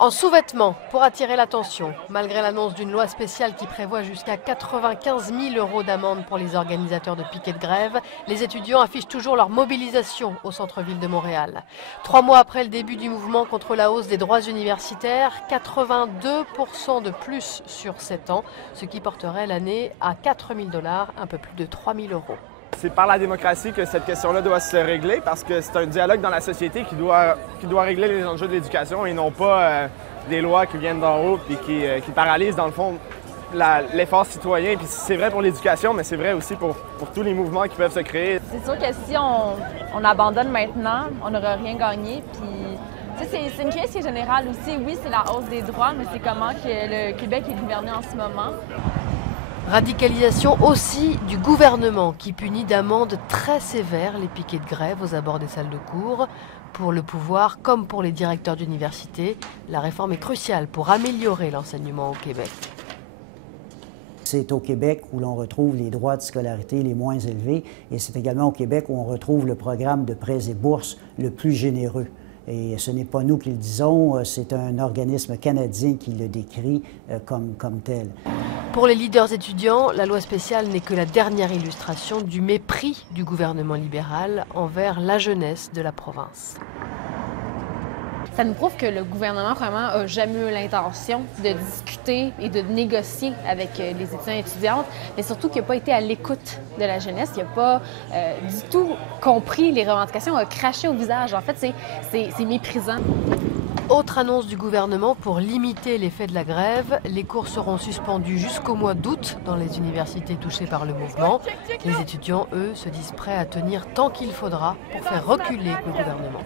En sous-vêtements, pour attirer l'attention, malgré l'annonce d'une loi spéciale qui prévoit jusqu'à 95 000 € d'amende pour les organisateurs de piquets de grève, les étudiants affichent toujours leur mobilisation au centre-ville de Montréal. 3 mois après le début du mouvement contre la hausse des droits universitaires, 82% de plus sur 7 ans, ce qui porterait l'année à 4 000 $, un peu plus de 3 000 €. C'est par la démocratie que cette question-là doit se régler parce que c'est un dialogue dans la société qui doit régler les enjeux de l'éducation et non pas des lois qui viennent d'en haut et qui paralysent dans le fond l'effort citoyen. Puis c'est vrai pour l'éducation, mais c'est vrai aussi pour tous les mouvements qui peuvent se créer. C'est sûr que si on abandonne maintenant, on n'aura rien gagné. Puis c'est une question générale aussi. Oui, c'est la hausse des droits, mais c'est comment que le Québec est gouverné en ce moment. Radicalisation aussi du gouvernement qui punit d'amendes très sévères les piquets de grève aux abords des salles de cours. Pour le pouvoir comme pour les directeurs d'université, la réforme est cruciale pour améliorer l'enseignement au Québec. C'est au Québec où l'on retrouve les droits de scolarité les moins élevés et c'est également au Québec où on retrouve le programme de prêts et bourses le plus généreux. Et ce n'est pas nous qui le disons, c'est un organisme canadien qui le décrit comme tel. Pour les leaders étudiants, la loi spéciale n'est que la dernière illustration du mépris du gouvernement libéral envers la jeunesse de la province. Ça nous prouve que le gouvernement vraiment n'a jamais eu l'intention de discuter et de négocier avec les étudiants et étudiantes, mais surtout qu'il n'a pas été à l'écoute de la jeunesse. Il n'a pas du tout compris les revendications, il a craché au visage. En fait, c'est méprisant. Autre annonce du gouvernement pour limiter l'effet de la grève, les cours seront suspendus jusqu'au mois d'août dans les universités touchées par le mouvement. Les étudiants, eux, se disent prêts à tenir tant qu'il faudra pour faire reculer le gouvernement.